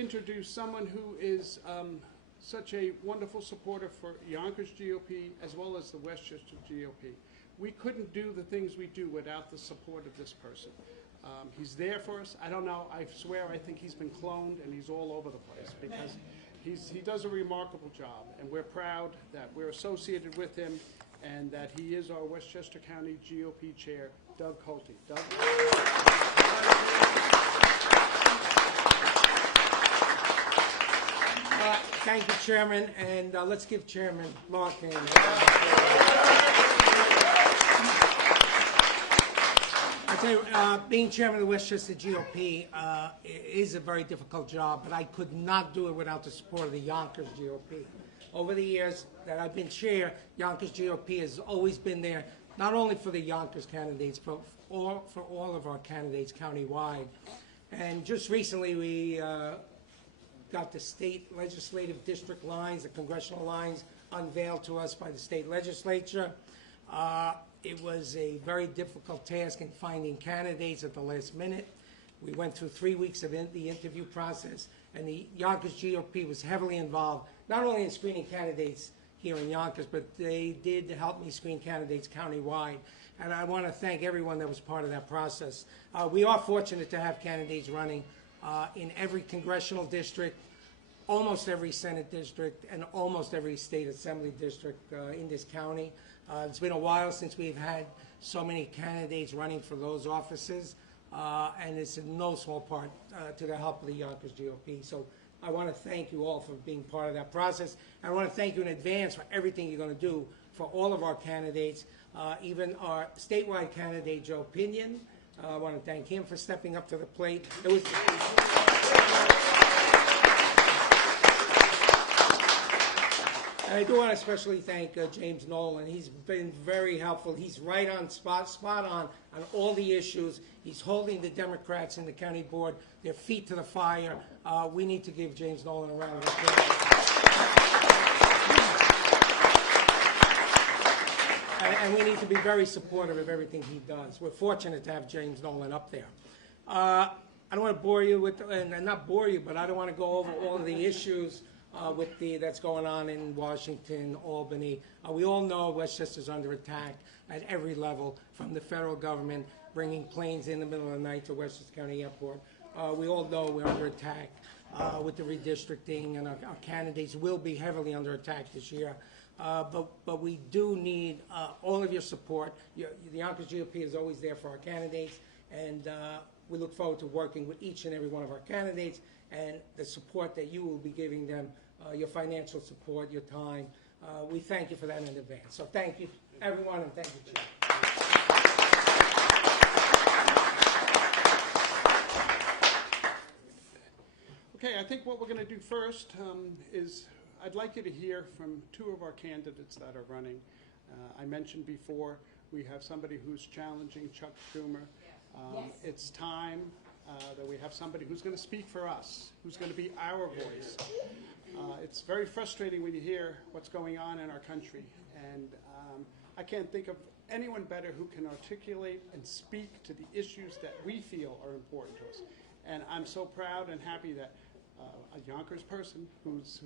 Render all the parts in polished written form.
introduce someone who is such a wonderful supporter for Yonkers GOP as well as the Westchester GOP. We couldn't do the things we do without the support of this person. He's there for us. I don't know, I swear I think he's been cloned and he's all over the place because he does a remarkable job, and we're proud that we're associated with him and that he is our Westchester County GOP Chair, Doug Colte. Doug? Thank you, Chairman, and let's give Chairman Mark a hand. I tell you, being chairman of the Westchester GOP is a very difficult job, but I could not do it without the support of the Yonkers GOP. Over the years that I've been chair, Yonkers GOP has always been there, not only for the Yonkers candidates, but for all of our candidates countywide. And just recently, we got the state legislative district lines, the congressional lines, unveiled to us by the state legislature. It was a very difficult task in finding candidates at the last minute. We went through 3 weeks of the interview process, and the Yonkers GOP was heavily involved, not only in screening candidates here in Yonkers, but they did help me screen candidates countywide. And I want to thank everyone that was part of that process. We are fortunate to have candidates running in every congressional district, almost every Senate district, and almost every state assembly district in this county. It's been a while since we've had so many candidates running for those offices, and it's in no small part to the help of the Yonkers GOP. So I want to thank you all for being part of that process. I want to thank you in advance for everything you're going to do for all of our candidates, even our statewide candidate, Joe Pinion. I want to thank him for stepping up to the plate. It was And I do want to especially thank James Nolan. He's been very helpful. He's right on spot on all the issues. He's holding the Democrats in the county board, their feet to the fire. We need to give James Nolan a round of applause. And we need to be very supportive of everything he does. We're fortunate to have James Nolan up there. I don't want to bore you with, and not bore you, but I don't want to go over all of the issues that's going on in Washington, Albany. We all know Westchester's under attack at every level, from the federal government bringing planes in the middle of the night to Westchester County Airport. We all know we're under attack with the redistricting, and our candidates will be heavily under attack this year. But we do need all of your support. The Yonkers GOP is always there for our candidates, and we look forward to working with each and every one of our candidates, and the support that you will be giving them, your financial support, your time. We thank you for that in advance. So thank you, everyone, and thank you, Chair. Okay, I think what we're going to do first is I'd like you to hear from two of our candidates that are running. I mentioned before we have somebody who's challenging Chuck Schumer. Yes. It's time that we have somebody who's going to speak for us, who's going to be our voice. It's very frustrating when you hear what's going on in our country, and I can't think of anyone better who can articulate and speak to the issues that we feel are important to us. And I'm so proud and happy that a Yonkers person who's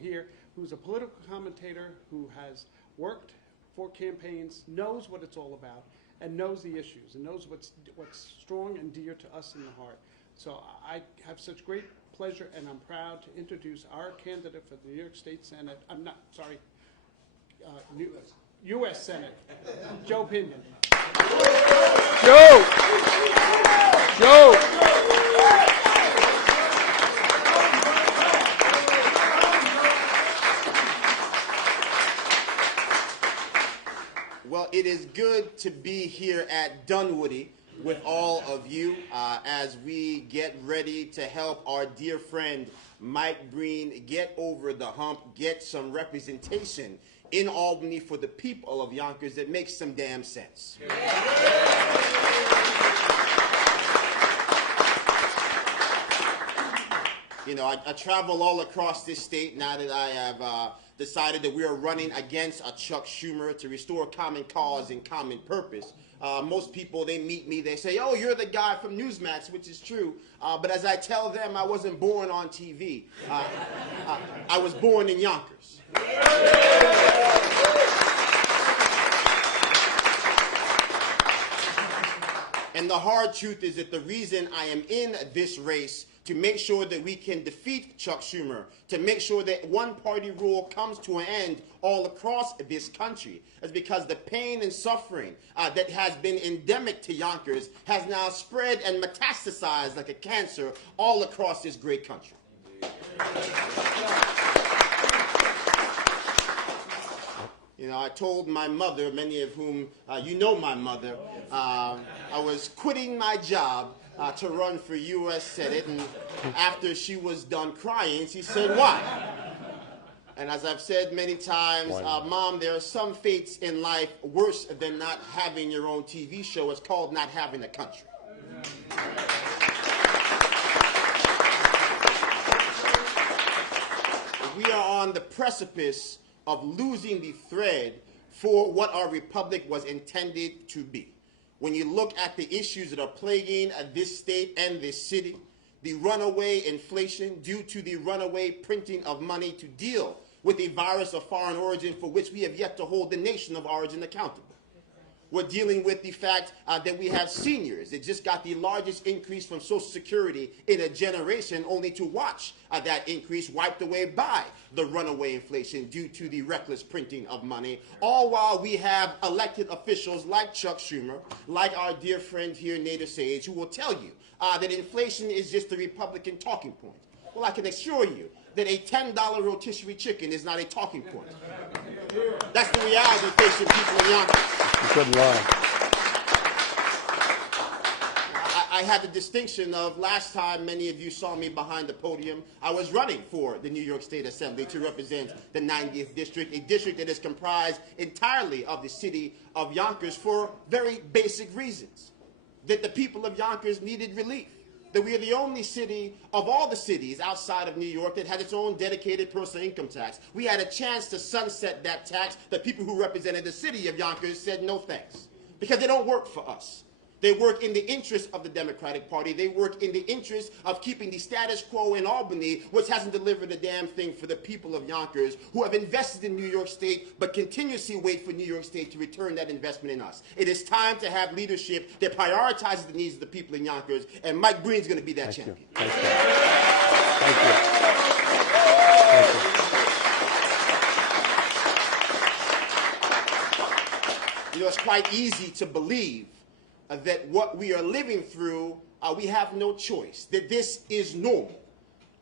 here, who's a political commentator, who has worked for campaigns, knows what it's all about, and knows the issues, and knows what's strong and dear to us in the heart. So I have such great pleasure, and I'm proud to introduce our candidate for the New York State Senate. U.S. Senate, Joe Pinion. Joe! Well, it is good to be here at Dunwoodie with all of you as we get ready to help our dear friend Mike Breen get over the hump, get some representation in Albany for the people of Yonkers that makes some damn sense. You know, I travel all across this state now that I have decided that we are running against a Chuck Schumer to restore common cause and common purpose. Most people, they meet me, they say, oh, you're the guy from Newsmax, which is true. But as I tell them, I wasn't born on TV. I was born in Yonkers. And the hard truth is that the reason I am in this race to make sure that we can defeat Chuck Schumer, to make sure that one-party rule comes to an end all across this country, is because the pain and suffering that has been endemic to Yonkers has now spread and metastasized like a cancer all across this great country. You know, I told my mother, many of whom you know my mother, I was quitting my job to run for U.S. Senate, and after she was done crying, she said, why? And as I've said many times, Mom, there are some fates in life worse than not having your own TV show. It's called not having a country. We are on the precipice of losing the thread for what our republic was intended to be. When you look at the issues that are plaguing this state and this city, the runaway inflation due to the runaway printing of money to deal with a virus of foreign origin for which we have yet to hold the nation of origin accountable. We're dealing with the fact that we have seniors that just got the largest increase from Social Security in a generation, only to watch that increase wiped away by the runaway inflation due to the reckless printing of money, all while we have elected officials like Chuck Schumer, like our dear friend here, Nader Sage, who will tell you that inflation is just a Republican talking point. Well, I can assure you that a $10 rotisserie chicken is not a talking point. That's the reality facing people in Yonkers. You couldn't lie. I had the distinction of last time many of you saw me behind the podium, I was running for the New York State Assembly to represent the 90th District, a district that is comprised entirely of the city of Yonkers for very basic reasons. That the people of Yonkers needed relief. That we are the only city of all the cities outside of New York that had its own dedicated personal income tax. We had a chance to sunset that tax. The people who represented the city of Yonkers said no thanks, because they don't work for us. They work in the interest of the Democratic Party. They work in the interest of keeping the status quo in Albany, which hasn't delivered a damn thing for the people of Yonkers who have invested in New York State but continuously wait for New York State to return that investment in us. It is time to have leadership that prioritizes the needs of the people in Yonkers, and Mike Breen is going to be that champion. Thank you. Thank you. Thank you. You know, it's quite easy to believe that what we are living through, we have no choice, that this is normal.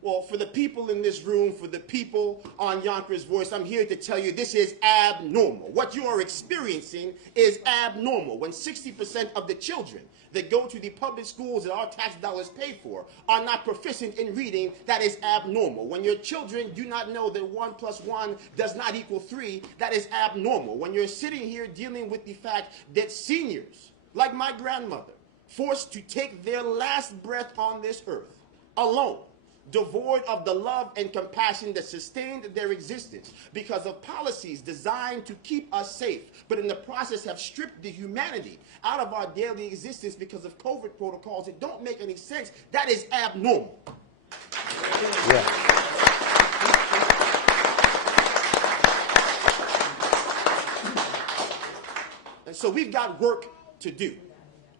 Well, for the people in this room, for the people on Yonkers Voice, I'm here to tell you this is abnormal. What you are experiencing is abnormal. When 60% of the children that go to the public schools that our tax dollars pay for are not proficient in reading, that is abnormal. When your children do not know that 1 + 1 does not equal 3, that is abnormal. When you're sitting here dealing with the fact that seniors, like my grandmother, forced to take their last breath on this earth, alone, devoid of the love and compassion that sustained their existence because of policies designed to keep us safe, but in the process have stripped the humanity out of our daily existence because of COVID protocols that don't make any sense, that is abnormal. Yeah. And so we've got work to do.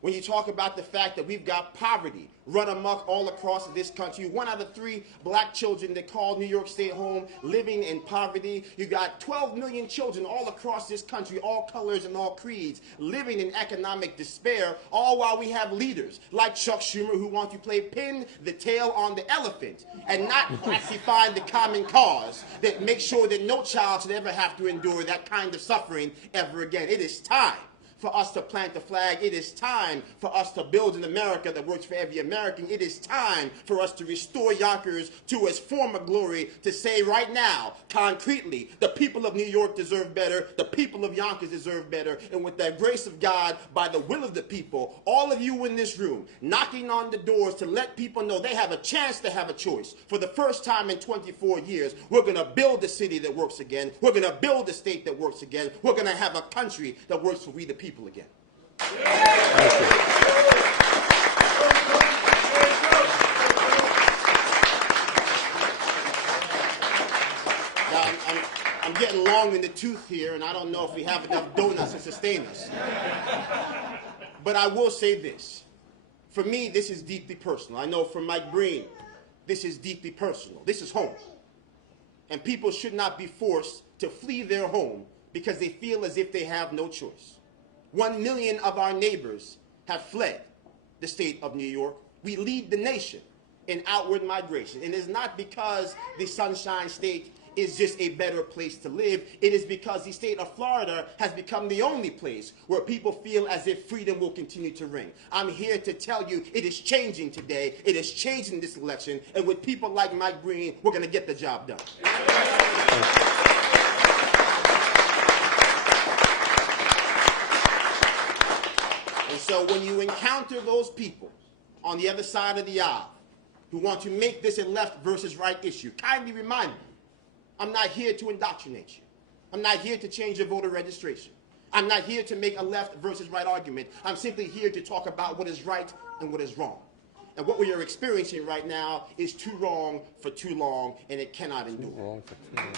When you talk about the fact that we've got poverty run amok all across this country, 1 out of 3 black children that call New York State home living in poverty. You got 12 million children all across this country, all colors and all creeds, living in economic despair, all while we have leaders like Chuck Schumer who want to pin the tail on the elephant and not actually find the common cause that makes sure that no child should ever have to endure that kind of suffering ever again. It is time for us to plant the flag. It is time for us to build an America that works for every American. It is time for us to restore Yonkers to its former glory, to say right now, concretely, the people of New York deserve better, the people of Yonkers deserve better, and with the grace of God, by the will of the people, all of you in this room, knocking on the doors to let people know they have a chance to have a choice. For the first time in 24 years, we're going to build a city that works again. We're going to build a state that works again. We're going to have a country that works for we the people again. Thank you. Now, I'm getting long in the tooth here, and I don't know if we have enough donuts to sustain us. But I will say this. For me, this is deeply personal. I know for Mike Breen, this is deeply personal. This is home. And people should not be forced to flee their home because they feel as if they have no choice. 1 million of our neighbors have fled the state of New York. We lead the nation in outward migration. And it's not because the Sunshine State is just a better place to live. It is because the state of Florida has become the only place where people feel as if freedom will continue to reign. I'm here to tell you it is changing today. It is changing this election. And with people like Mike Breen, we're going to get the job done. And so when you encounter those people on the other side of the aisle who want to make this a left versus right issue, kindly remind them, I'm not here to indoctrinate you. I'm not here to change your voter registration. I'm not here to make a left versus right argument. I'm simply here to talk about what is right and what is wrong. And what we are experiencing right now is too wrong for too long, and it cannot endure. Wrong for too long.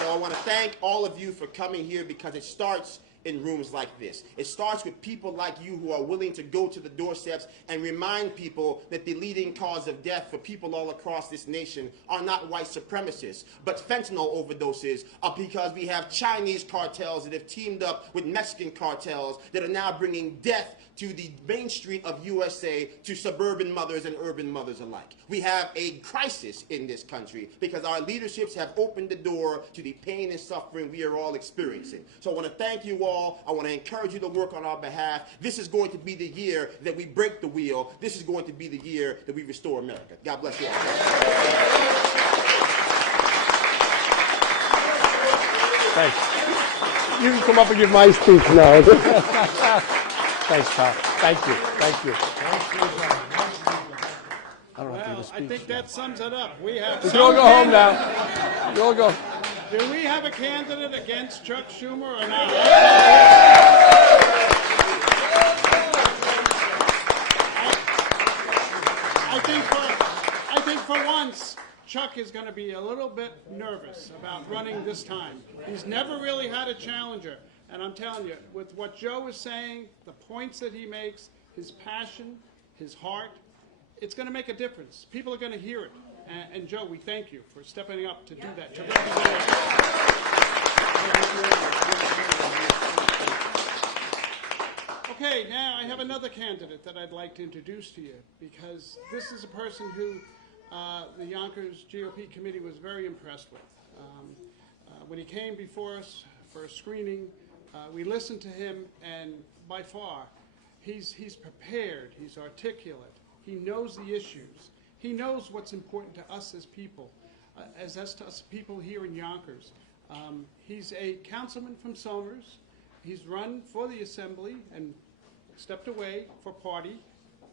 So I want to thank all of you for coming here, because it starts in rooms like this. It starts with people like you who are willing to go to the doorsteps and remind people that the leading cause of death for people all across this nation are not white supremacists, but fentanyl overdoses are because we have Chinese cartels that have teamed up with Mexican cartels that are now bringing death to the main street of USA, to suburban mothers and urban mothers alike. We have a crisis in this country because our leaderships have opened the door to the pain and suffering we are all experiencing. So I want to thank you all. I want to encourage you to work on our behalf. This is going to be the year that we break the wheel. This is going to be the year that we restore America. God bless you all. Thanks. You can come up and give my speech now. Thanks, Tom. Thank you. Thank you. I don't have to give a Well, speech. I think that sums it up. We have. You can all go home now. You all go. Do we have a candidate against Chuck Schumer or not? I think for once, Chuck is going to be a little bit nervous about running this time. He's never really had a challenger. And I'm telling you, with what Joe is saying, the points that he makes, his passion, his heart, it's going to make a difference. People are going to hear it. And Joe, we thank you for stepping up to do that, to represent us. Okay, now I have another candidate that I'd like to introduce to you, because this is a person who the Yonkers GOP committee was very impressed with. When he came before us for a screening, we listened to him, and by far, he's prepared, he's articulate, he knows the issues, he knows what's important to us as people, as us people here in Yonkers. He's a councilman from Somers. He's run for the assembly and stepped away for party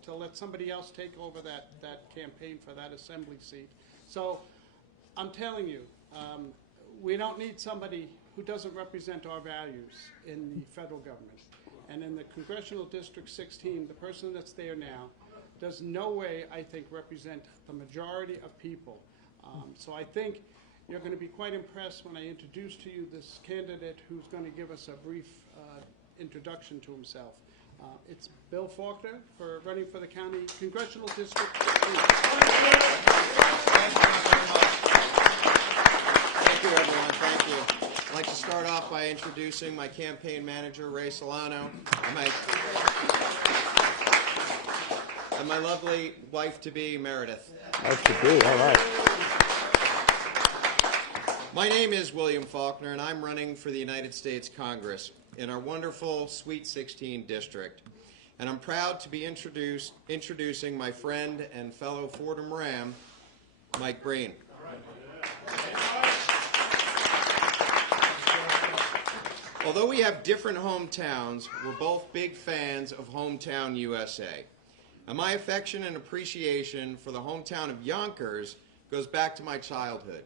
to let somebody else take over that campaign for that assembly seat. So I'm telling you, we don't need somebody who doesn't represent our values in the federal government. And in the Congressional District 16, the person that's there now does no way, I think, represent the majority of people. So I think you're going to be quite impressed when I introduce to you this candidate who's going to give us a brief introduction to himself. It's Bill Faulkner for running for the county Congressional District 16. Thank you, everyone. Thank you. I'd like to start off by introducing my campaign manager, Ray Solano, and my lovely wife-to-be, Meredith. That should be, all right. My name is William Faulkner, and I'm running for the United States Congress in our wonderful Sweet 16 district. And I'm proud to be introducing my friend and fellow Fordham Ram, Mike Breen. Although we have different hometowns, we're both big fans of Hometown USA. And my affection and appreciation for the hometown of Yonkers goes back to my childhood,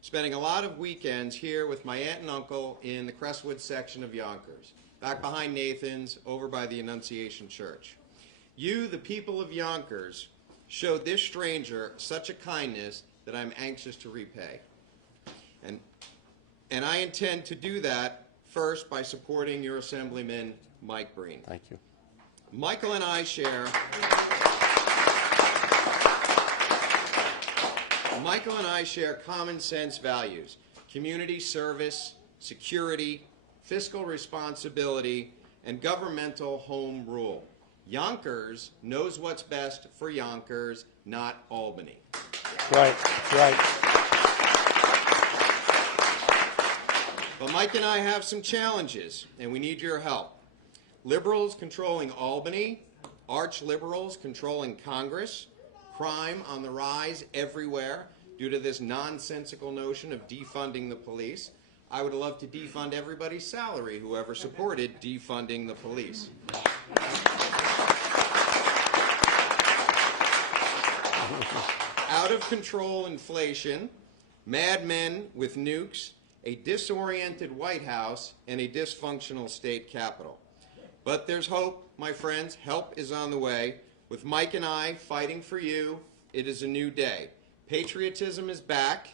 spending a lot of weekends here with my aunt and uncle in the Crestwood section of Yonkers, back behind Nathan's, over by the Annunciation Church. You, the people of Yonkers, showed this stranger such a kindness that I'm anxious to repay. And I intend to do that first by supporting your Assemblyman, Mike Breen. Thank you. Michael and I share common sense values: community service, security, fiscal responsibility, and governmental home rule. Yonkers knows what's best for Yonkers, not Albany. Right, right. But Mike and I have some challenges, and we need your help. Liberals controlling Albany, arch liberals controlling Congress, crime on the rise everywhere due to this nonsensical notion of defunding the police. I would love to defund everybody's salary, whoever supported defunding the police. Out of control inflation, madmen with nukes, a disoriented White House, and a dysfunctional state capitol. But there's hope, my friends. Help is on the way. With Mike and I fighting for you, it is a new day. Patriotism is back.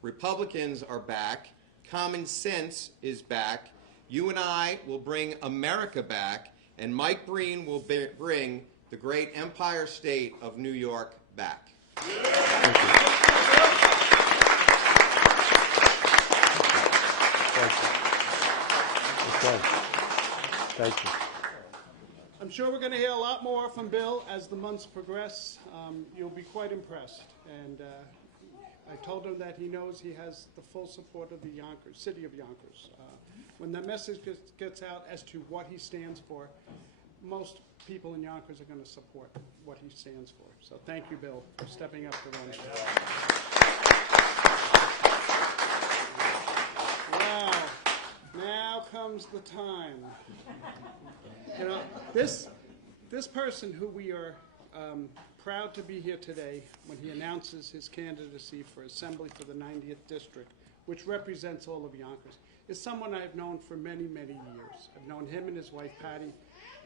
Republicans are back. Common sense is back. You and I will bring America back, and Mike Breen will bring the great Empire State of New York back. Thank you. I'm sure we're going to hear a lot more from Bill as the months progress. You'll be quite impressed. And I told him that he knows he has the full support of the city of Yonkers. When that message gets out as to what he stands for, most people in Yonkers are going to support what he stands for. So thank you, Bill, for stepping up to run. Wow. Now comes the time. You know, this person who we are proud to be here today when he announces his candidacy for Assembly for the 90th District, which represents all of Yonkers, is someone I've known for many, many years. I've known him and his wife, Patty,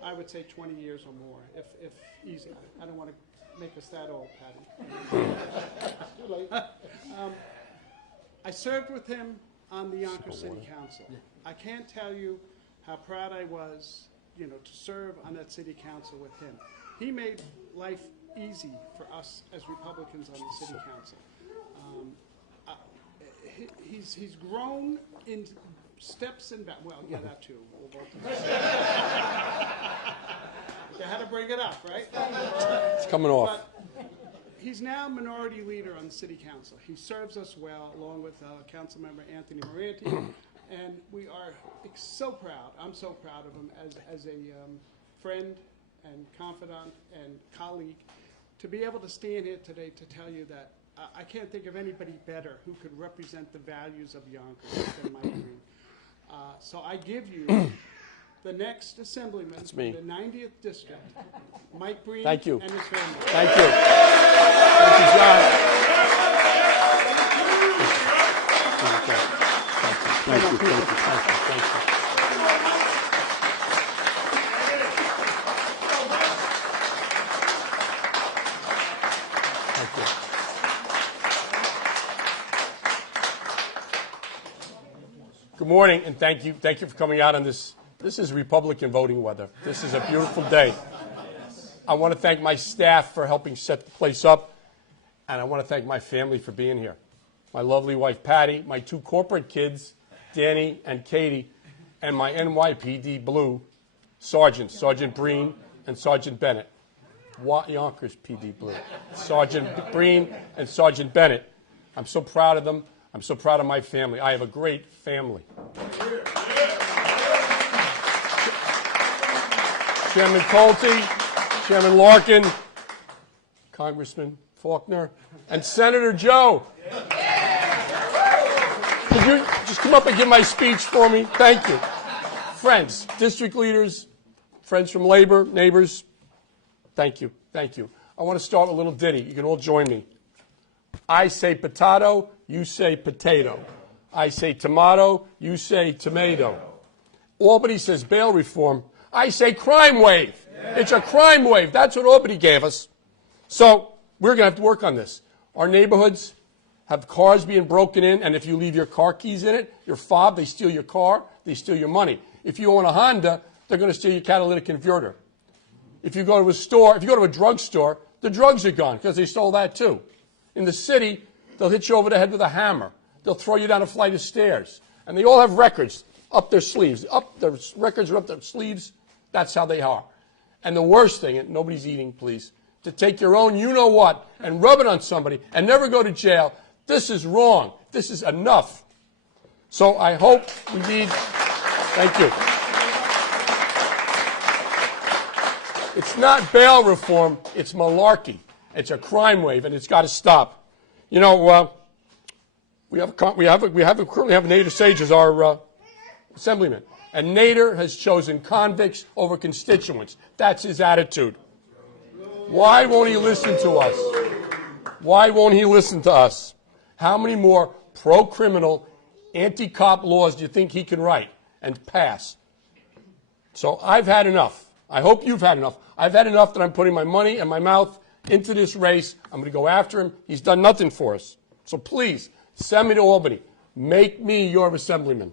I would say 20 years or more, if easy. I don't want to make us that old, Patty. Too late. I served with him on the Yonkers City Council. I can't tell you how proud I was, to serve on that city council with him. He made life easy for us as Republicans on the city council. He's grown in steps and back. Well, yeah, that too. You had to bring it up, right? It's coming off. But he's now minority leader on the city council. He serves us well, along with Councilmember Anthony Moranti, and we are so proud. I'm so proud of him as a friend and confidant and colleague, to be able to stand here today to tell you that I can't think of anybody better who could represent the values of Yonkers than Mike Breen. So I give you the next Assemblyman That's me. in the 90th District, Mike Breen. Thank you. And his family. Thank you. Thank you, John. Thank you. Thank you. Thank you. Good morning, and thank you. Thank you for coming out on this. This is Republican voting weather. This is a beautiful day. I want to thank my staff for helping set the place up, and I want to thank my family for being here. My lovely wife, Patty, my two corporate kids, Danny and Katie, and my NYPD Blue Sergeant Breen and Sergeant Bennett. Yonkers PD Blue. Sergeant Breen and Sergeant Bennett. I'm so proud of them. I'm so proud of my family. I have a great family. Chairman Colty, Chairman Larkin, Congressman Faulkner, and Senator Joe. Could you just come up and give my speech for me? Thank you. Friends, district leaders, friends from labor, neighbors, thank you, thank you. I want to start with a little ditty. You can all join me. I say potato, you say potato. I say tomato, you say tomato. Albany says bail reform. I say crime wave. It's a crime wave. That's what Albany gave us. So we're going to have to work on this. Our neighborhoods have cars being broken in, and if you leave your car keys in it, your fob, they steal your car, they steal your money. If you own a Honda, they're going to steal your catalytic converter. If you go to a store, if you go to a drugstore, the drugs are gone because they stole that too. In the city, they'll hit you over the head with a hammer. They'll throw you down a flight of stairs. And they all have records up their sleeves. Their records are up their sleeves. That's how they are. And the worst thing, and nobody's eating, please, to take your own you-know-what and rub it on somebody and never go to jail. This is wrong. This is enough. So I hope we need, thank you. It's not bail reform, it's malarkey. It's a crime wave, and it's got to stop. You know, we currently have Nader Sage as our assemblyman, and Nader has chosen convicts over constituents. That's his attitude. Why won't he listen to us? Why won't he listen to us? How many more pro-criminal, anti-cop laws do you think he can write and pass? So I've had enough. I hope you've had enough. I've had enough that I'm putting my money and my mouth into this race. I'm going to go after him. He's done nothing for us. So please, send me to Albany. Make me your assemblyman.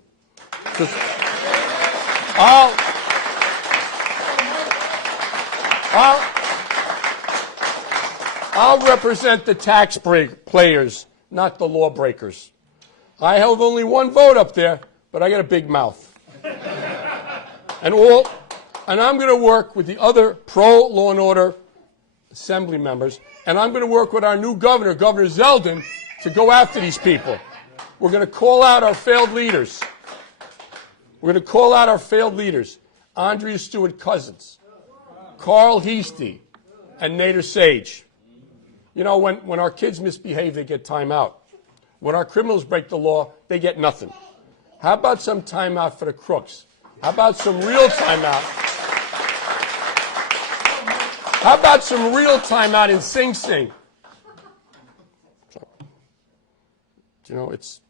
I'll represent the taxpayers, not the lawbreakers. I have only one vote up there, but I got a big mouth. And I'm going to work with the other pro-law and order assembly members, and I'm going to work with our new governor, Governor Zeldin, to go after these people. We're going to call out our failed leaders. We're going to call out our failed leaders, Andrea Stewart-Cousins, Carl Heastie, and Nader Sage. You know, when our kids misbehave, they get time out. When our criminals break the law, they get nothing. How about some time out for the crooks? How about some real time out? How about some real time out in Sing Sing? So, you know, it's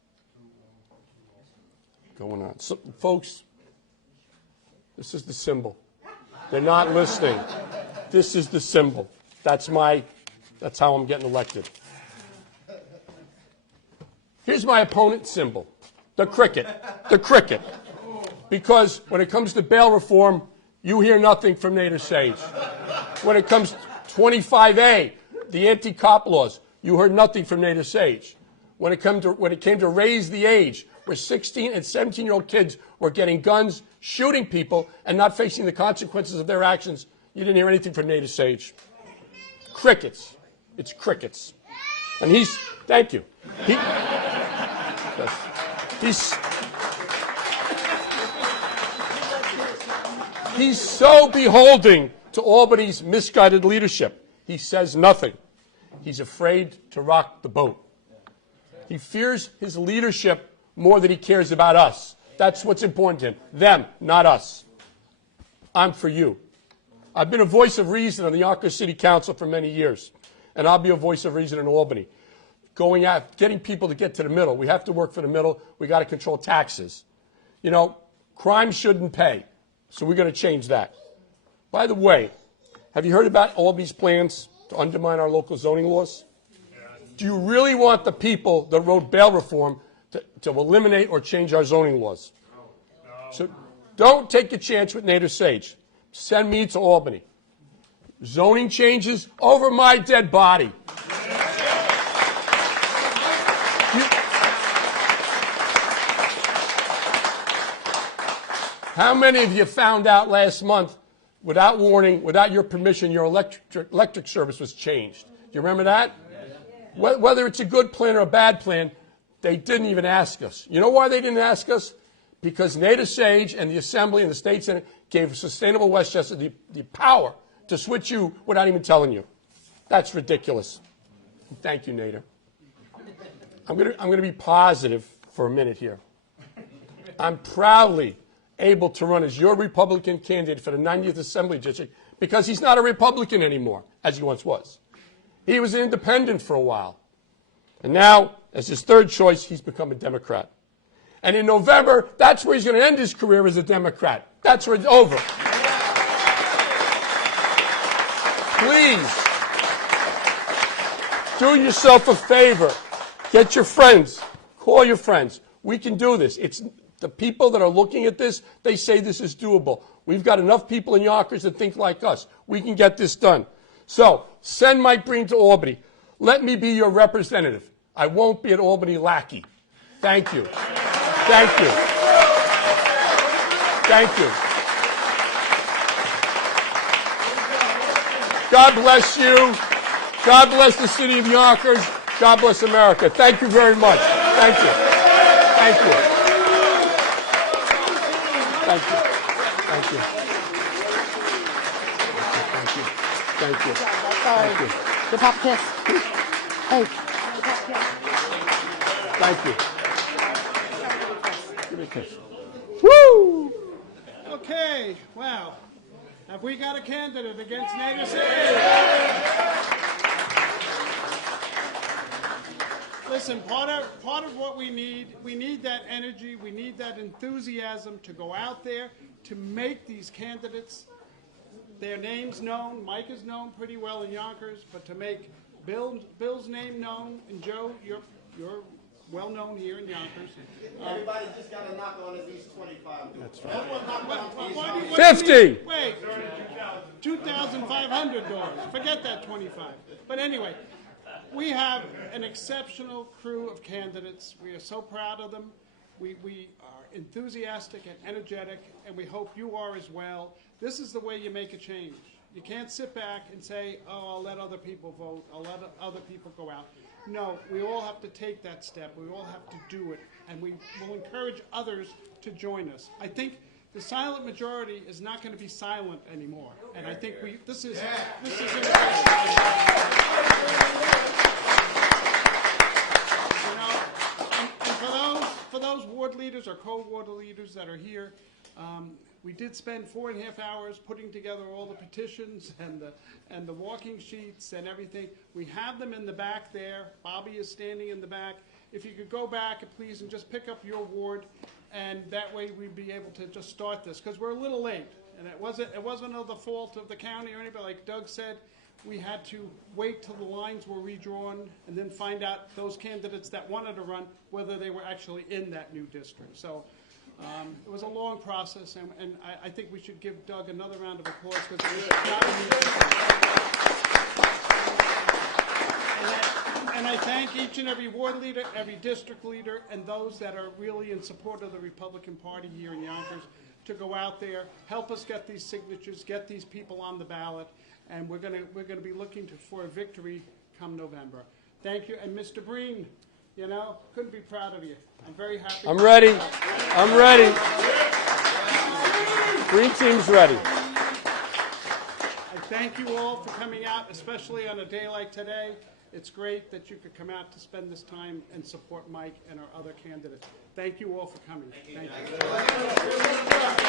going on. So, folks, this is the symbol. They're not listening. This is the symbol. That's how I'm getting elected. Here's my opponent's symbol, the cricket. The cricket. Because when it comes to bail reform, you hear nothing from Nader Sage. When it comes to 25A, the anti-cop laws, you heard nothing from Nader Sage. When it came to raise the age, where 16 and 17-year-old kids were getting guns, shooting people, and not facing the consequences of their actions, you didn't hear anything from Nader Sage. Crickets. It's crickets. And thank you. He's so beholden to Albany's misguided leadership. He says nothing. He's afraid to rock the boat. He fears his leadership more than he cares about us. That's what's important to him. Them, not us. I'm for you. I've been a voice of reason on the Yonkers City Council for many years, and I'll be a voice of reason in Albany. Getting people to get to the middle. We have to work for the middle. We got to control taxes. You know, crime shouldn't pay, so we're going to change that. By the way, have you heard about Albany's plans to undermine our local zoning laws? Do you really want the people that wrote bail reform to eliminate or change our zoning laws? No. So don't take a chance with Nader Sage. Send me to Albany. Zoning changes over my dead body. How many of you found out last month, without warning, without your permission, your electric service was changed? Do you remember that? Whether it's a good plan or a bad plan, They didn't even ask us. You know why they didn't ask us? Because Nader Sage and the Assembly and the State Senate gave Sustainable Westchester the power to switch you without even telling you. That's ridiculous. Thank you, Nader. I'm going to be positive for a minute here. I'm proudly able to run as your Republican candidate for the 90th Assembly District because he's not a Republican anymore, as he once was. He was an independent for a while. And now, as his third choice, he's become a Democrat. And in November, that's where he's going to end his career as a Democrat. That's where it's over. Please, do yourself a favor. Get your friends. Call your friends. We can do this. It's the people that are looking at this, they say this is doable. We've got enough people in Yonkers that think like us. We can get this done. So, send Mike Breen to Albany. Let me be your representative. I won't be an Albany lackey. Thank you. Thank you. Thank you. God bless you. God bless the city of Yonkers. God bless America. Thank you very much. Thank you. Thank you. Thank you. Thank you. Thank you. Thank you. Thank you. The pop kiss. Hey. Thank you. Give me a kiss. Woo! Okay, wow. Have we got a candidate against Nader Sage? Listen, part of what we need that energy, we need that enthusiasm to go out there, to make these candidates, their names known. Mike is known pretty well in Yonkers, but to make Bill's name known, and Joe, you're well known here in Yonkers. Everybody just got to knock on at least 25 doors. That's What 50! Wait, 2,500 doors. Forget that 25. But anyway, we have an exceptional crew of candidates. We are so proud of them. We are enthusiastic and energetic, and we hope you are as well. This is the way you make a change. You can't sit back and say, oh, I'll let other people vote, I'll let other people go out. No, we all have to take that step. We all have to do it, and we will encourage others to join us. I think the silent majority is not going to be silent anymore, and I think this is and for those ward leaders or co-ward leaders that are here, we did spend 4.5 hours putting together all the petitions and the walking sheets and everything. We have them in the back there. Bobby is standing in the back. If you could go back, please, and just pick up your ward, and that way we'd be able to just start this, because we're a little late. And it wasn't the fault of the county or anybody. Like Doug said, we had to wait till the lines were redrawn and then find out those candidates that wanted to run, whether they were actually in that new district. So it was a long process, and I think we should give Doug another round of applause, because it was not an easy and I thank each and every ward leader, every district leader, and those that are really in support of the Republican Party here in Yonkers to go out there, help us get these signatures, get these people on the ballot, and we're gonna be looking for a victory come November. Thank you, and Mr. Breen, you know, couldn't be proud of you. I'm very happy. I'm ready. I'm ready. Green team's ready. I thank you all for coming out, especially on a day like today. It's great that you could come out to spend this time and support Mike and our other candidates. Thank you all for coming. Thank you.